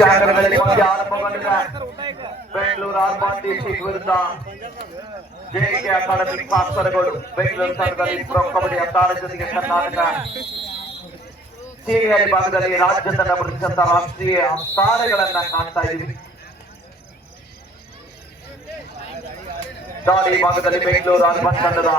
ಪಂದ್ಯ ಆರಂಭಗೊಂಡಿದೆ ಬೆಂಗಳೂರು ಡಿಸ್ಟಿಕ್ ವಿರುದ್ಧ J K academy Kasaragod Bengaluru ತಂಡದಲ್ಲಿ ಪ್ರೊ ಕಬಡ್ಡಿ ಹತ್ತಾರ ಜೊತೆಗೆ ಕರ್ನಾಟಕ. ಸೀನಿಯರ್ ವಿಭಾಗದಲ್ಲಿ ರಾಜ್ಯ ತಂಡ ಬರೆದಂತ ರಾಷ್ಟ್ರೀಯ ಸ್ಥಾನಗಳನ್ನ ಕಾಣ್ತಾ ಇದ್ದೀವಿ. ದಾಳಿ ಭಾಗದಲ್ಲಿ ಬೆಂಗಳೂರು ಅರ್ಬನ್ ತಂಡದ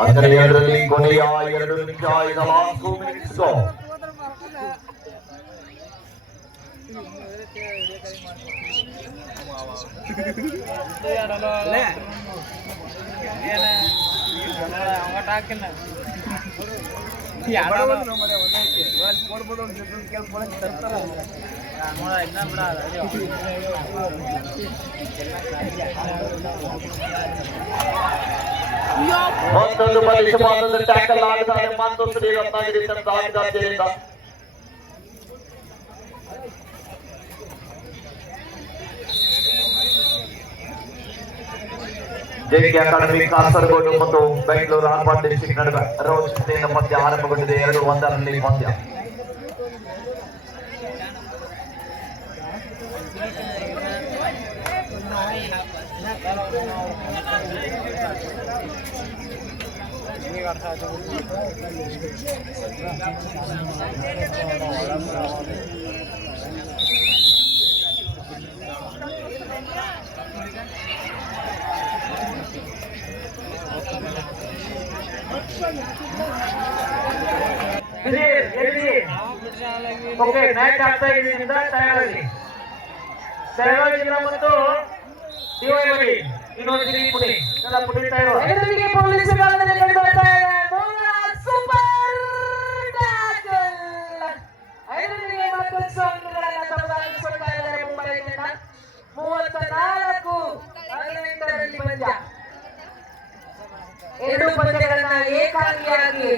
அத்தனையாளர்களை கொலையால் இரண்டு நிமிஷாயுதமாக்கும் நிமிஷம் அவங்க டாக்குன்னு ಅಂದರೆ ಎರಡರಲ್ಲಿ ಕೊನೆಯ ಎರಡು ನಿಮಿಷ ಈಗ ಲಾಸ್ಟ್ ಟೂ ಮಿನಿಟ್ಸ್ ಏನ ಅವಟ್ ಹಾಕಿಲ್ಲ ಮತ್ತೊಂದು ಬಲಿಷ್ಠವಾದ ಟ್ಯಾಕಲ್ ಆಡಿದ್ದಾರೆ ಮತ್ತೊಂದು ಜೆಕೆ ಅಕಾಡೆಮಿ ಕಾಸರಗೋಡು ಮತ್ತು ಬೆಂಗಳೂರು ಅರ್ಬನ್ ಡಿಸ್ಟ್ರಿಕ್ಟ್ ನಡುವೆ ರೋಚಕತೆಯಿಂದ ಪಂದ್ಯ ಆರಂಭಗೊಂಡಿದೆ ಎರಡು ಒಂದರಲ್ಲಿ ಪಂದ್ಯ ಓಕೆ ಮ್ಯಾಚ್ ಆಗ್ತಾ ಇದರಿಂದ ತಯಾರಾಗಿ ತಯಾರಾಗಿಲ್ಲ ಮತ್ತು ಡಿವೈಬರಿ ಯೂನಿವರ್ಸಿಟಿ ಪುಡಿ. ಎಲ್ಲ ಪುಡಿ ತಯಾರು ಎದುರಿಗೆ ಪೊಲೀಸ್ ಇದೆ ಸೂಪರ್ ಟ್ಯಾಕಲ್ ಎದುರಿಗೆ ಮತ್ತಷ್ಟು ಅಂಕಗಳನ್ನು ತಮ್ಮದಾಗಿಸಿಕೊಳ್ತಾ ಇದ್ದಾರೆ ಮುಂಬೈ ತಂಡ ಮೂವತ್ತ ನಾಲ್ಕು ಹದಿನೆಂಟರಲ್ಲಿ ಪಂದ್ಯ ಎರಡು ಪಂದ್ಯಗಳನ್ನ ಏಕಾಂಗಿಯಾಗಿ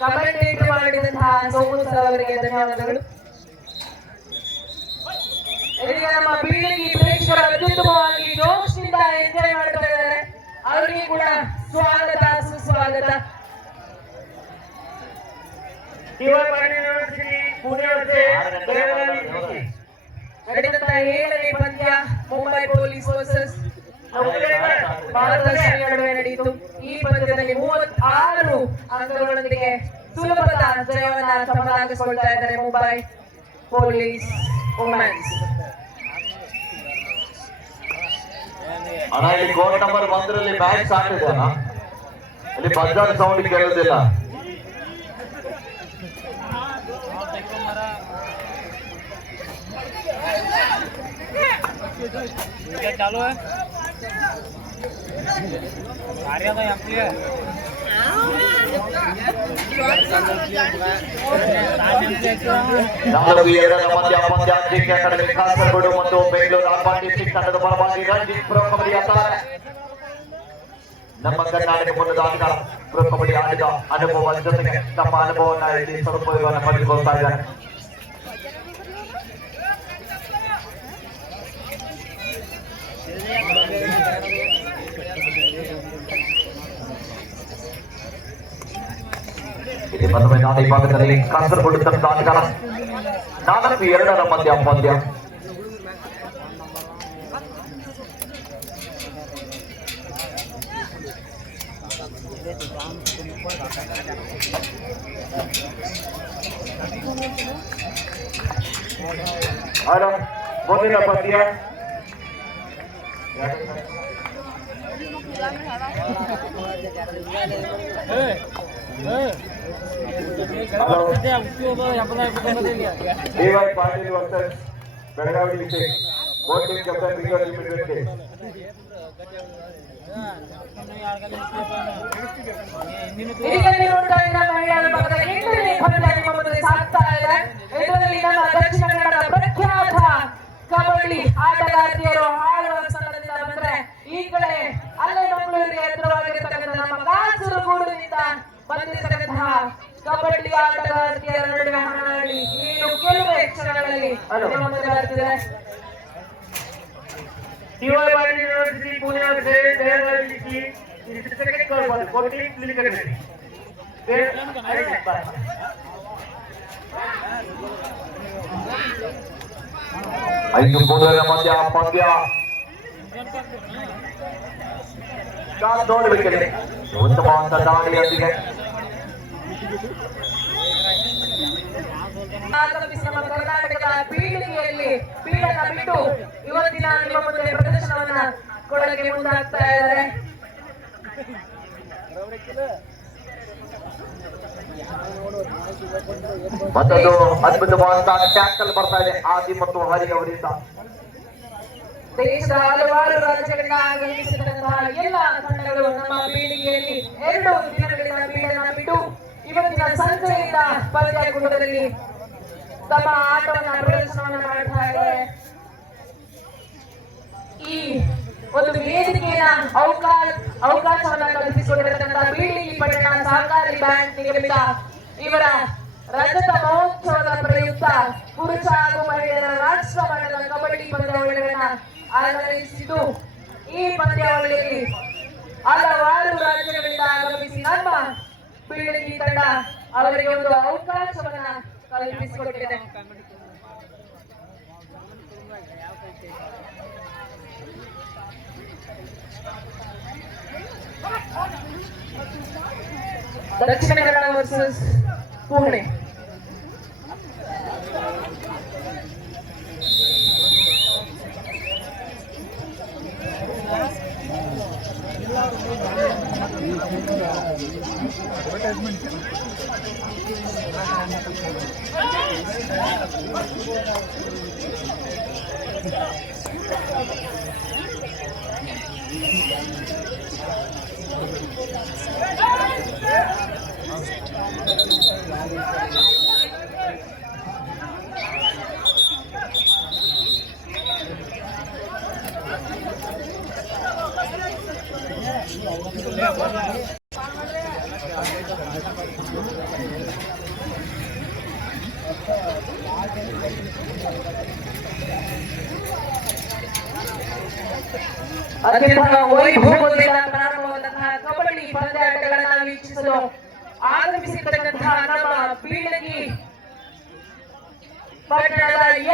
ಕಮೆಂಟೇಟ್ ಮಾಡಿದಂತಹ ಸೋಮು ಸರ್ ಅವರಿಗೆ ಧನ್ಯವಾದಗಳು. ನಮ್ಮ ಬೀಳಿಗೆ ಪ್ರೇಕ್ಷಕರು ಅತ್ಯುತ್ತಮವಾಗಿ ಜೋಶ್ನಿಂದ ಎಂಜಾಯ್ ಮಾಡ್ತಾ ಇದ್ದಾರೆ. ಅವರಿಗೆ ಕೂಡ ಸ್ವಾಗತ ಸುಸ್ವಾಗತ. ಏಳನೇ ಪಂದ್ಯ ಮುಂಬೈ ಪೊಲೀಸ್ ವರ್ಸಸ್. ಭಾರತ ನಡುವೆ ನಡೆಯಿತು ಈ ಪಂದ್ಯದಲ್ಲಿ ಮೂವತ್ತಾರು ಅಂಕಗಳೊಂದಿಗೆ ಸುಲಭದ ಜಯವನ್ನ ಸಮನಾಗಿಸಿಕೊಳ್ತಾ ಇದ್ದಾರೆ ಮುಂಬೈ ಪೊಲೀಸ್ ವುಮೆನ್ಸ್ ಅಣ್ಣ. ಇಲ್ಲಿ ಕೋರ್ಟ್ ನಂಬರ್ ಒಂದರಲ್ಲಿ ಮ್ಯಾಚ್ ಸಾಕಿದ್ದಾನ ಅಲ್ಲಿ ಬಜಾರ್ ಸೌಂಡ್ ಕೇಳೋದಿಲ್ಲ ಚಾಲೂ ನಾಲ್ಕು ಎರಡು ಮಧ್ಯ ಮಧ್ಯ ಜಿಲ್ಲೆ ಅಕಾಡೆಮಿ ಕಾಸರಗೋಡು ಮತ್ತು ಬೆಂಗಳೂರು ಅರ್ಬನ್ ಡಿಸ್ಟ್ರಿಕ್ಟ್ ತಂಡದ ಪರವಾಗಿ ರಂಜಿತ್ ಪ್ರೊ ಕಬಡ್ಡಿ ಆಟ ನಮ್ಮ ಕರ್ನಾಟಕ ಮೂಲದ ಆಟಗಾರ ಪ್ರೊ ಕಬಡ್ಡಿ ಆಟದ ಅನುಭವದ ಜೊತೆಗೆ ತಮ್ಮ ಅನುಭವವನ್ನು ಇಲ್ಲಿ ಸದುಪಯೋಗವನ್ನು ಪಡೆದುಕೊಳ್ತಾ ಇದ್ದಾರೆ Yeah. ಮತ್ತೊಮ್ಮೆ ನಾಳೆ ಈ ಭಾಗದಲ್ಲಿ ಕಾಸರಗೋಡು ತಂಡದ ಆಟಗಾರ ನಾಲ್ಕು ಎರಡರ ಮಧ್ಯ ಪಂದ್ಯ ಹಲೋ ಮುಂದಿನ ಪಂದ್ಯ ನಿಮ್ಮ ಪ್ರಖ್ಯಾತ ಕಬಡ್ಡಿ ಆಟಗಾರ್ತಿಯರು ಹಾಡುವ ಈ ಕಡೆ ಅಲ್ಲೇ ಮಂಗಳೂರಿಗೆ ಎತ್ತರವಾಗಿರ್ತಕ್ಕಂಥ ನಮ್ಮ ಕಾಸರಗೋಡಿನಿಂದ ಬಂದಿರತಕ್ಕಂತಹ ಕಬಡ್ಡಿ ಆಟಗಾರ್ತಿಯರ ನಡುವೆ ಹಣಾಡಿ ಇನ್ನು ಕೆಲವೇ ಕ್ಷಣಗಳಲ್ಲಿ back. ಐದು ಮೂರರ ಮಧ್ಯ ಪಂದ್ಯ. ನೋಡ್ಬೇಕಿದೆ ಉತ್ತಮವಾದ ದಾಳಿಯೊಂದಿಗೆ ನಮ್ಮ ಕರ್ನಾಟಕದ ಪೀಳಿಗೆಯಲ್ಲಿ ಪೀಡನ ಬಿಟ್ಟು ಇವತ್ತಿನ ನಿಮ್ಮ ಮುಂದೆ ಪ್ರದರ್ಶನವನ್ನ ಕೊಡಲಿಕ್ಕೆ ಮುಂದಾಗ್ತಾ ಇದ್ದಾರೆ. ಮತ್ತೊಂದು ಅದ್ಭುತವಾದ ಟ್ಯಾಕಲ್ ಬರ್ತಾ ಇದೆ. ಆದಿ ಮತ್ತು ಹರಿ ಅವರಿಂದ. ದೇಶದ ಹಲವಾರು ರಾಜ್ಯಗಳಿಂದ ಆಗಮಿಸಿದಂತಹ ಎಲ್ಲ ತಂಡಗಳು ನಮ್ಮ ಪೀಳಿಗೆಯಲ್ಲಿ ಎರಡು ದಿನಗಳಿಂದ ಬಿಡು ಬಿಟ್ಟು ಇವತ್ತಿನ ಸಂಜೆಯಿಂದ ಪಂದ್ಯಕೂಟದಲ್ಲಿ ತಮ್ಮ ಆಟವನ್ನು ಪ್ರದರ್ಶನವನ್ನು ಮಾಡ್ತಾ ಇದ್ದಾರೆ. ಈ ಒಂದು ವೇದಿಕೆಯ ಅವಕಾಶ, ಅವಕಾಶವನ್ನು ಕಲ್ಪಿಸಿಕೊಂಡಿರತಕ್ಕಂತಹ ಬೀಳಿಗಿ ಪಟ್ಟಣ ಸಹಕಾರಿ ಬ್ಯಾಂಕ್ ನಿಗಮಿತ ಇವರ ರಜತ ಮಹೋತ್ಸವದ ಪ್ರಯುಕ್ತ ಪುರುಷ ಹಾಗೂ ಮಹಿಳೆಯರ ರಾಷ್ಟ್ರ ಮಟ್ಟದ ಕಬಡ್ಡಿ ಪಂದ್ಯಾವಳಿಗಳನ್ನ ಆಯೋಜಿಸಿದ್ದು ಈ ಪಂದ್ಯಾವಳಿಯಲ್ಲಿ ಹಲವಾರು ರಾಜ್ಯಗಳಿಂದ ಆಗಮಿಸಿ ನಮ್ಮ ಬೀಳಿಗಿ ತಂಡ ಅವರಿಗೆ ಒಂದು ಅವಕಾಶವನ್ನ ಕಲ್ಪಿಸಿಕೊಟ್ಟಿದೆ. ದಕ್ಷಿಣ ಕನ್ನಡ ವರ್ಸಸ್ ಪುಣೆ. ಅತ್ಯಂತ ವೈಭವದಿಂದ ಪ್ರಾರಂಭವಾದಂತಹ ವೀಕ್ಷಿಸಲು ಆಗಮಿಸಿರ್ತಕ್ಕಂತಹ ನಮ್ಮ ಬೀಳಗಿ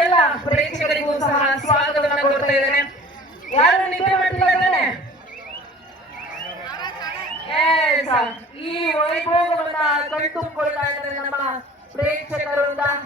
ಎಲ್ಲ ಪ್ರೇಕ್ಷಕರಿಗೂ ಸಹ ಸ್ವಾಗತವನ್ನು ಕೊಡ್ತಾ ಇದ್ದೇನೆ. ಯಾರು ನಿದ್ದೆ And sa iwa ay po naman na tungkol natin mga friends sa karundang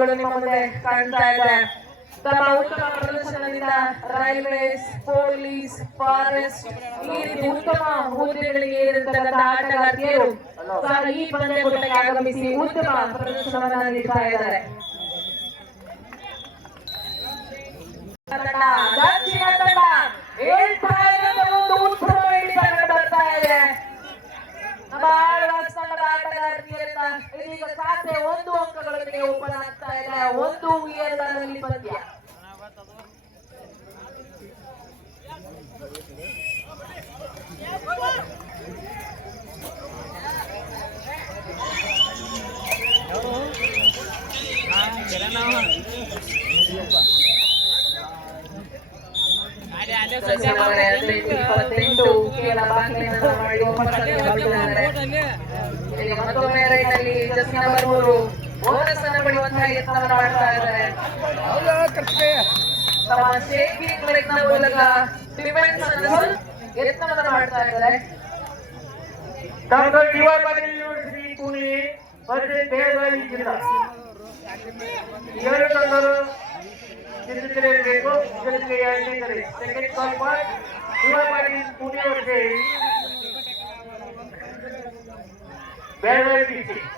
ಪಂದ್ಯಾವಳಿಗಳು ನಿಮ್ಮ ಮುಂದೆ ಕಾಣ್ತಾ ಇದೆ. ತಮ್ಮ ಉತ್ತಮ ಪ್ರದರ್ಶನದಿಂದ ರೈಲ್ವೇಸ್, ಪೊಲೀಸ್, ಫಾರೆಸ್ಟ್, ಈ ರೀತಿ ಉತ್ತಮ ಹುದ್ದೆಗಳಿಗೆ ಏರಿರ್ತಕ್ಕಂಥ ಆಟಗಾರ್ತಿಯರು ಈ ಪಂದ್ಯಕೂಟಕ್ಕೆ ಆಗಮಿಸಿ ಉತ್ತಮ ಪ್ರದರ್ಶನವನ್ನು ನೀಡ್ತಾ ಇದ್ದಾರೆ. ದಕ್ಷಿಣ ಇರೋದು ಉತ್ತಮ ಬರ್ತಾ ಇದೆ. ನಮ್ಮ ಆಟಗಾರ್ತಿಯರಿಂದ ಇದೀಗ ಖಾತೆ ಒಂದು ಅಂಕಗಳೊಂದಿಗೆ ಓಪನ್ ಆಗ್ತಾ ಇದೆ. ಒಂದು ಎರಡರಲ್ಲಿ ಪಂದ್ಯ. ಅಲ್ಲೇ ಸಂಜೆ ಇಪ್ಪತ್ತೆಂಟು ಕೇವಲ ಬಾಗಿಲನ್ನು ಮಾಡಿ ಒಂಬತ್ತಕ್ಕೆ ಬರ್ತಿದ್ದಾರೆ ಈಗ ಮತ್ತೊಮ್ಮೆ ಜಸ್ಟ್ ನಂಬರ್ ಮೂರು ಬೋನಸ್ ಅನ್ನು ಪಡೆಯುವಂತಹ ಯತ್ನವನ್ನು ಮಾಡ್ತಾ ಇದ್ದಾರೆ ತಮ್ಮ ಶೇಕಿಂಗ್ನ ಮೂಲಕ ಡಿಫೆನ್ಸ್ ಅನ್ನು ಯತ್ನವನ್ನು ಮಾಡ್ತಾ ಇದ್ದಾರೆ. Doctor D Y Patil university Pune ಜಿಲ್ಲಾ ಎರಡು ಇದಕ್ಕೆ ಎರಡನೇ second call point D Y Patil Pune versus Belagavi district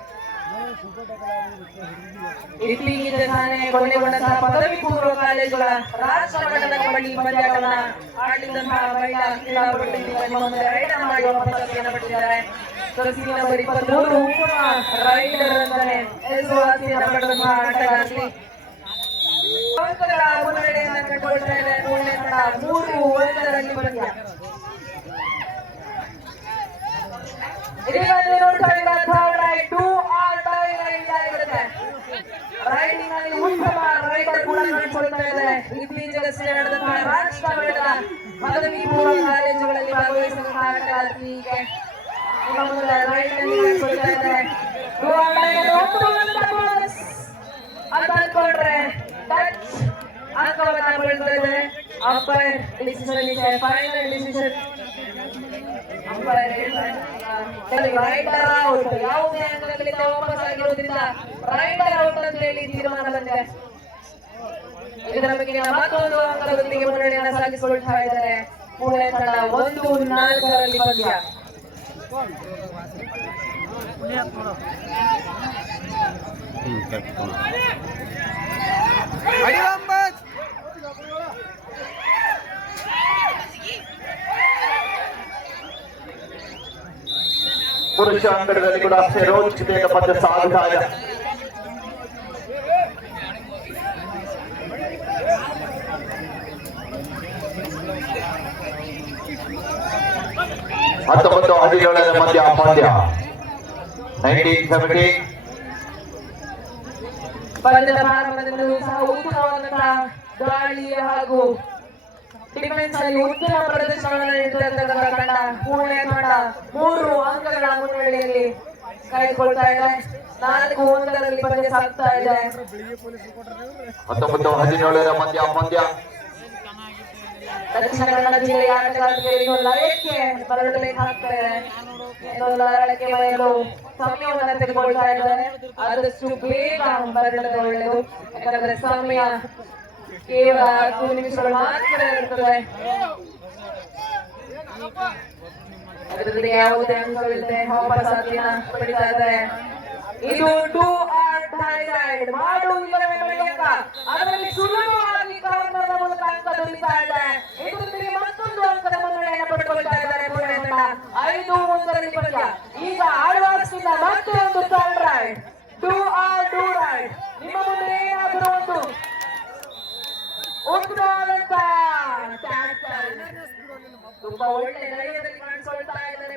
ಇತ್ತೀಚೆಗೆ ತಾನೇ ಕೊನೆಗೊಂಡಂತಹ ಪದವಿ ಪೂರ್ವ ಕಾಲೇಜುಗಳ ರಾಷ್ಟ್ರ ಮಟ್ಟದ ಕಬಡ್ಡಿ ಪಂದ್ಯಾಟವನ್ನ ಆಡಿದಂತಹ ಮಹಿಳಾ ಕ್ರೀಡಾಪಟುಗಳಿಗೆ ನಿಮ್ಮ ಮುಂದೆ ರೈಡ್ ಮಾಡಿ ವಾಪಸ್ಸಾಗಿಯನ್ನು ಪಡೆದಿದ್ದಾರೆ. ಕರ್ಸಿ ನಂಬರ್ ಇಪ್ಪತ್ಮೂರು ಉತ್ತಮ ರೈಡರ್ ಅಂತಾನೆ ಹೆಸರುವಾಸಿಯನ್ನು ಪಡೆದಂತಹ ಆಟಗಾರ್ತಿ. ಅಂಕಗಳ ಮುನ್ನಡೆಯನ್ನು ಕಂಡುಕೊಳ್ತಾ ಇದೆ ಪುಣೆ ತಂಡ ಮೂರು ಒಂದರಲ್ಲಿ ಪಂದ್ಯ. ಇದೀಗ ನೀವು ನೋಡ್ತಾ ಇದ್ದೀರಾ third raid do or die raid ಆಗಿರುತ್ತೆ ರೈಡರ್ ಕೂಡ ಕಾಣಿಸ್ಕೊಳ್ತಾ ಇದೆ ಇತ್ತೀಚೆಗಷ್ಟೇ ನಡೆದಂತಹ ರಾಷ್ಟ್ರ ಮಟ್ಟದ ಪದವಿ ಪೂರ್ವ ಕಾಲೇಜುಗಳಲ್ಲಿ ಭಾಗವಹಿಸಿದಂತಹ ಅಂತ ಅನ್ಕೊಂಡ್ರೆ ಟಚ್ ಅಂಕವನ್ನ ಪಡೆದುಕೊಳ್ಳುತ್ತದೆ umpire decision final decision raider out ಯಾವುದೇ ವಾಪಸ್ ಆಗಿರೋದ್ರಿಂದ ರೈಟರ್ ಔಟ್ ಅಂತ ಹೇಳಿ ತೀರ್ಮಾನ ಬಂದಿದೆ. ಇದರ ಬಗ್ಗೆ ಮತ್ತೊಂದು ಅಂಕದೊಂದಿಗೆ ಮುನ್ನಡೆಯನ್ನು ಸಾಗಿಸಿಕೊಳ್ತಾ ಇದ್ದಾರೆ. ಪುಣೆ ತಂಡ ಒಂದು ನಾಲ್ಕರಲ್ಲಿ ಪಂದ್ಯ ಅಂಗಡದಲ್ಲಿ ಕೂಡ ಅಷ್ಟೇ ರೋಚಕತೆಯಿಂದ ಪಂದ್ಯ ಸಾಗುತ್ತಾ ಇದೆ ಹತ್ತೊಂಬತ್ತು ಹದಿನೇಳರ ಮಧ್ಯ ಪಂದ್ಯ ನೈನ್ಟೀನ್ ಸೆವೆಂಟಿ ಪಂದ್ಯದ ಪ್ರಾರಂಭದಿಂದಲೂ ಸಹ ಉತ್ತಮವಾದಂತಹ ದಾಳಿ ಹಾಗೂ ಡಿಫೆನ್ಸ್ ಅಲ್ಲಿ ಉತ್ತಮ ಪ್ರದರ್ಶನವನ್ನು ನೀಡುತ್ತಿರ್ತಕ್ಕಂಥ ತಂಡ ಪುಣೆ ತಂಡ ಮೂರು ಅಂಕಗಳ ಮುನ್ನಡೆಯಲ್ಲಿ ಕಾಯ್ದುಕೊಳ್ತಾ ಇದೆ. ನಾಲ್ಕು ಒಂದರಲ್ಲಿ ಪಂದ್ಯ ಸಾಗ್ತಾ ಇದೆ. ಹತ್ತೊಂಬತ್ತು ಹದಿನೇಳರ ಮಧ್ಯ ಪಂದ್ಯ. ದಕ್ಷಿಣ ಕನ್ನಡ ಜಿಲ್ಲೆಯ ಆಟಗಾರರಿಗೆ ಇನ್ನು ಲಯಕ್ಕೆ ಬರಬೇಕಾಗ್ತಾ ಇದೆ. ಇನ್ನು ಲಯಕ್ಕೆ ಬರಲು ಸಮಯವನ್ನು ತೆಗೆದುಕೊಳ್ತಾ ಇದ್ದಾರೆ. ಆದಷ್ಟು ಬೇಗ ಬರಲಿದೆ ಒಳ್ಳೆಯದು. ಯಾಕಂದ್ರೆ ಸಮಯ ಕೇವಲ ಹತ್ತು ನಿಮಿಷಗಳು ಮಾತ್ರ ಇರುತ್ತದೆ ಅದರಲ್ಲಿ ಯಾವುದೇ ಅಂಕವಿಲ್ಲದೆ ವಾಪಸ್ ಸಾಧ್ಯ ಪಡಿತಾ ಇದೆ ಇದು ಟೂ ಆರ್ ಥೈರಾಯ್ಡ್. ಮಾಡು ಇಲ್ಲವೇ ಅದರಲ್ಲಿ ಸುಲಭವಾಗಿ ಕಾರ್ನರ್ನ ಮೂಲಕ ಅಂಕ ದೊರೀತಾ ಇದೆ. ಇದರೊಂದಿಗೆ ಮತ್ತೊಂದು ಅಂಕದ ಮುನ್ನಡೆಯನ್ನು ಪಡೆದುಕೊಳ್ತಾ ಇದ್ದಾರೆ ಐದು ಒಂದರಲ್ಲಿ ಪಂದ್ಯ ಈಗ ಆಳ್ವಾಸ್ನಿಂದ ಮತ್ತೆ ಒಂದು third raid do or do raid ನಿಮ್ಮ ಮುಂದೆ ಏನಾದರೂ ಒಂದು ತುಂಬಾ ಒಳ್ಳೆ ಲಯದಲ್ಲಿ ಕಾಣಿಸ್ಕೊಳ್ತಾ ಇದ್ದಾರೆ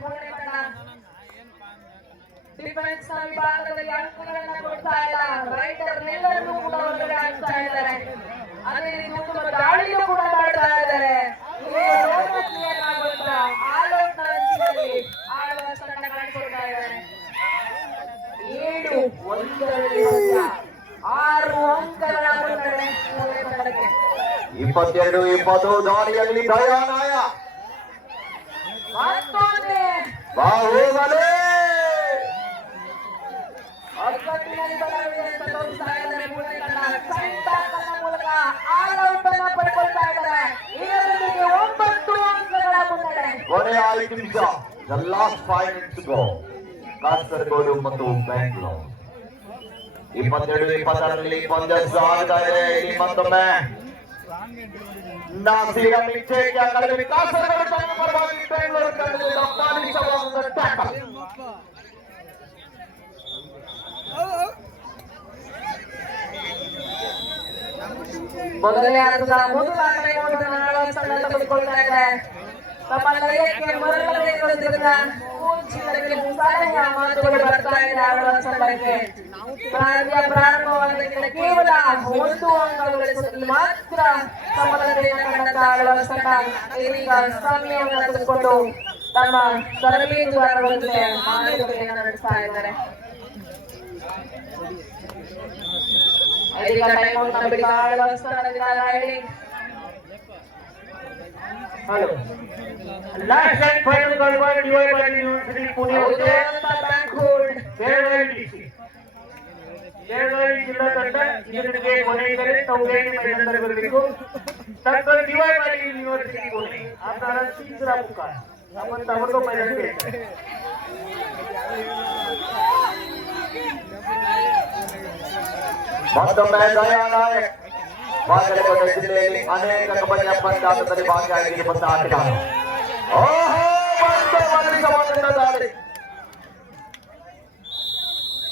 ಕೊಡ್ತಾ ಇಲ್ಲ ರೈಟರ್ ಎಲ್ಲರನ್ನೂ ಕೂಡ ಹಾಕ್ತಾ ಇದ್ದಾರೆ ಅದೇ ರೀತಿ ಉತ್ತಮ ದಾಳಿಯೂ ಕೂಡ ಮಾಡ್ತಾ ಇದ್ದಾರೆ ಆರು ಇದ್ದಾರೆ ಇಪ್ಪತ್ತು ದಾರಿಯಲ್ಲಿ ದಯಾನಾಯ. ಮುನ್ನಡೆ ಕೊನೆಯ ಐದು ನಿಮಿಷ. The last five minutes go Kasaragod ಮತ್ತು ಬ್ಯಾಂಗ್ಳೂರ್ ಇಪ್ಪತ್ತೆರಡು ಇಪ್ಪತ್ತಾರರಲ್ಲಿ ಪಂದ್ಯ ಸಾಗ್ತಾ ಇದೆ. ಇಲ್ಲಿ ಮತ್ತೊಮ್ಮೆ ನಾಸೀರ ಮಿಂಚೇಗೆ ಅಕಾಡೆಮಿ ಕಾಸರಗೋಡು ತಂಡ ಪರವಾಗಿ ಬೆಂಗಳೂರು ತಂಡದಿಂದ ಬಾಲಿಶವಾದ ಟ್ಯಾಕಲ್ ಮೊದಲನೇ ಹಂತದ ಮೊದಲ ಆಟವನ್ನು ಆಳುವ ತಂಡ ತೆಗೆದುಕೊಳ್ತಾ ತಮ್ಮ ಲಯಕ್ಕೆ ಕೇವಲ ಒಂದು ಅಂಕ ಗಳಿಸಲು ಮಾತ್ರ ತೆಗೆದುಕೊಂಡು ತಮ್ಮ ತರಬೇತುದಾರರೊಂದಿಗೆ ನಡೆಸ್ತಾ ಇದ್ದಾರೆ time Hello last and final call bar D Y by university Pune ಅವರಿಗೆ bank hold Belagavi DC Belagavi ಜಿಲ್ಲಾ ತಂಡ ಇದಕ್ಕೆ ಕೊನೆಯಿದರೆ ತಾವು ಏನು ಮೈದಾನದಲ್ಲಿ ಬರಬೇಕು ತಕ್ಕ ಡಿವೈ ಬೈ ಯೂನಿವರ್ಸಿಟಿ ಪುಣೆ ಆ ತರ तीसरा पुकार आपण ताबडतोब मैदानात यायचं. ಮತ್ತೊಮ್ಮೆ ದಯಾನಾಯಕ್ ಬಾಗಲಕೋಟೆ ಜಿಲ್ಲೆಯಲ್ಲಿ ಅನೇಕ ಕಬಡ್ಡಿ ಪಂದ್ಯಾಟದಲ್ಲಿ ಭಾಗಿಯಾಗಿರುವಂತ ಆಟಗಾರ ಓಹೋ ಮತ್ತೆ ಬಲಿಷ್ಠವಾದಂತ ದಾಳಿ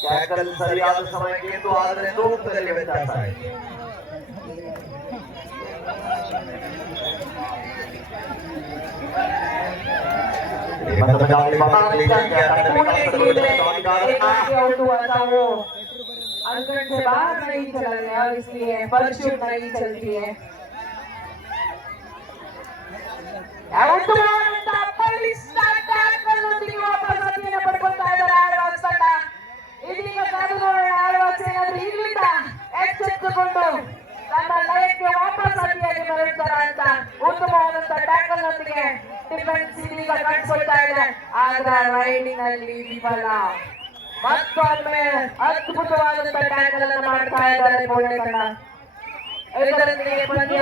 ಟ್ಯಾಕಲ್ ಸರಿಯಾದ ಸಮಯಕ್ಕೆ ಇತ್ತು ಆದರೆ ತೂಕದಲ್ಲಿ ವ್ಯತ್ಯಾಸ ಆಯಿತು. ಮತ್ತೊಮ್ಮೆ ದಾಳಿ ಭಾಗದಲ್ಲಿ पुणे टीम में ಆಟಗಾರ एक आउट हुआ था वो अंकड़ से बाहर नहीं चला गया इसलिए परशूट नहीं चलती है ಔಟ್ ಮಾಡುವಂತ ಬಲಿಷ್ಠ ಟ್ಯಾಕಲ್ ನೊಂದಿಗೆ ವಾಪಸ್ ಅತಿಯನ್ನು ಪಡ್ಕೊಳ್ತಾ ಇದ್ದಾರೆ ಆಳ್ವಾಸ್ ತಂಡ ಇದೀಗ ಕಾದುಕೊಳ್ಳೋಣ ಆಳ್ವಾಸ್ ಏನಾದ್ರೂ ಇಲ್ಲಿಂದ ಎಚ್ಚೆತ್ತುಕೊಂಡು ತನ್ನ ಲಯಕ್ಕೆ ವಾಪಸ್ ಅತಿಯಾಗಿ ಬರುತ್ತಾರೆ ಅಂತ ಉತ್ತಮವಾದಂತ ಟ್ಯಾಕಲ್ ನೊಂದಿಗೆ ಡಿಫೆನ್ಸ್ ಇದೀಗ ಕಾಣಿಸ್ಕೊಳ್ತಾ ಇದೆ ಆದ್ರೆ ರೈಡಿಂಗ್ ಅಲ್ಲಿ ವಿಫಲ ಮತ್ತೊಮ್ಮೆ ಅದ್ಭುತವಾದಂತ ಟ್ಯಾಕಲ್ ಅನ್ನು ಮಾಡ್ತಾ ಇದ್ದಾರೆ ಪುಣೆ ತಂಡ ಇದರೊಂದಿಗೆ ಪಂದ್ಯ.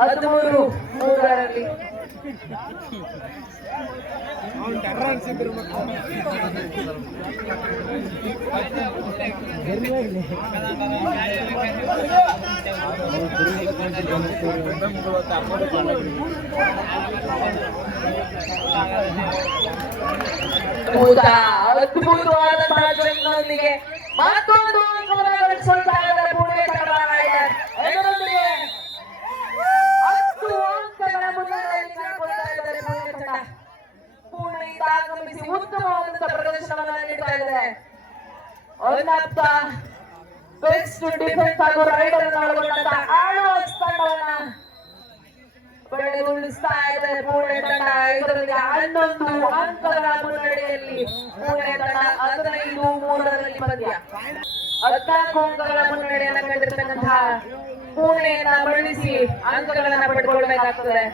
ಹದಿಮೂರು ಮೂರರಲ್ಲಿ. ಅದ್ಭುತವಾದಂತಹ ಮತ್ತೊಂದು ಅಂಕವನ್ನು ಗಳಿಸುತ್ತಾ ಇದ್ದಾರೆ ಪುಣೆ ತಂಡ ರೈಡರ್. ಇದರೊಂದಿಗೆ ಹತ್ತು ಅಂಕಗಳ ಮುನ್ನಡೆಯಲ್ಲಿ ಕಳ್ಕೊಳ್ತಾ ಇದ್ದಾರೆ ಪುಣೆ ತಂಡ ಪುಣೆಯಿಂದ ಆಗಮಿಸಿ ಉತ್ತಮವಾದಂತಹ ಪ್ರದರ್ಶನವನ್ನು ನೀಡ್ತಾ ಡಿಫೆನ್ಸ್ ಹಾಗೂ ರೈಡರ್ ಆಳುವ ತಂಡವನ್ನ ಇದೆ. ತಂಡ ಐದರಲ್ಲಿ ಹನ್ನೊಂದು ಅಂಕಗಳ ಮುನ್ನಡೆಯಲ್ಲಿ ತಂಡ ಹದಿನೈದು ಮೂರರಲ್ಲಿ ಹದಿನಾಲ್ಕು ಅಂಕಗಳ ಮುನ್ನಡೆಯನ್ನು ಅಂಕಗಳನ್ನ ಪಡ್ಕೊಳ್ಬೇಕಾಗ್ತದೆ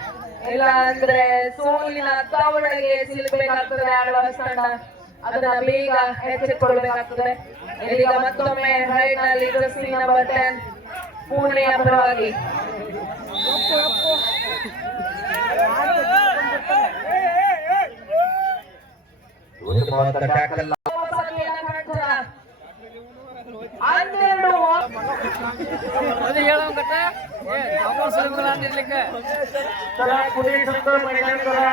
ಇಲ್ಲ ಅಂದ್ರೆ ಸೋಲಿನ ತಾವಳಿಗೆ ಸಿಲ್ಬೇಕಾಗ್ತದೆ ಆಡುವ ತಂಡ ಅದನ್ನ ಬೇಗ ಎಚ್ಚೆತ್ತುಕೊಳ್ಬೇಕಾಗ್ತದೆ ಇದೀಗ ಮತ್ತೊಮ್ಮೆ ಹೈನಲ್ಲಿ ನಲ್ಲಿ ಡ್ರೆಸ್ಸಿಂಗ್ ನಂಬರ್ ಪರವಾಗಿ. ಹನ್ನೆರಡು ಅದು ಹೇಳೋ ಕಟ್ಟ ಏ ವಾಪಸ್ ಇರ್ಲಿಕ್ಕೆ चला पुणे संघ मैदान करा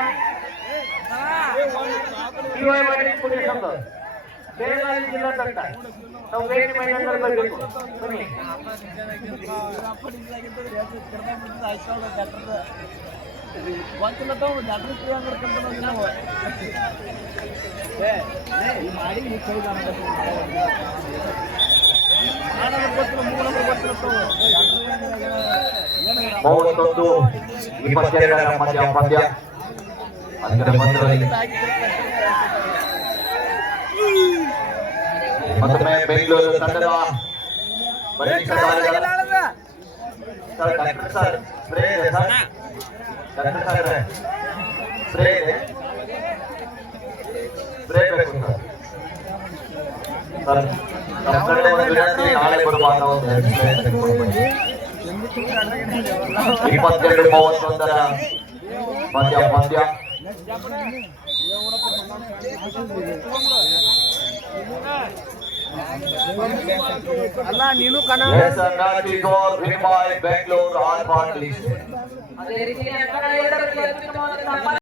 ಡಿವೈ ಬೈ ಪುಣೆ ಸಂಘ ಬೆಳಗಾವಿ ಜಿಲ್ಲಾ ತಂಡ ತಾವು ಏನು ಮೈದಾನದಲ್ಲಿ ಬರಬೇಕು ಬನ್ನಿ ಗೊತ್ತಿಲ್ಲ ತಾವು ಡಾಕ್ಟರ್ ಫ್ರೀ ಅಂದ್ರೆ ನಾವು ಏ ಈ ಮಾಡಿ ಮೂವತ್ತೊಂದು ಇಪ್ಪತ್ತೆರಡರ ಮಧ್ಯ ಪಂದ್ಯ ಅದರ ಮಧ್ಯದಲ್ಲಿ ಮತ್ತೊಮ್ಮೆ ಬೆಂಗಳೂರು ತಂಡದ ಬಲಿಷ್ಠ ದಾಳಿಗಳ ಸರ್ ಡಾಕ್ಟರ್ ಸರ್ ಸ್ಪ್ರೇ ಇದೆ ಸರ್ ಡಾಕ್ಟರ್ ಸರ್ ಸ್ಪ್ರೇ ಇದೆ ಸ್ಪ್ರೇ ಬೇಕು ಸರ್ ಸರ್ ನಮ್ಮ ಕಡೆ ಒಂದು ವಿನಂತಿ ನಾಳೆ ಬರುವಾಗ ಒಂದು ಸ್ಪ್ರೇ ತೆಗೆದುಕೊಂಡು ಇಪ್ಪತ್ತೆರಡು ಮೂವತ್ತೊಂದರ ಪಂದ್ಯ ಪಂದ್ಯ ಅಲ್ಲ ನೀನು ಕಣ Yes, and that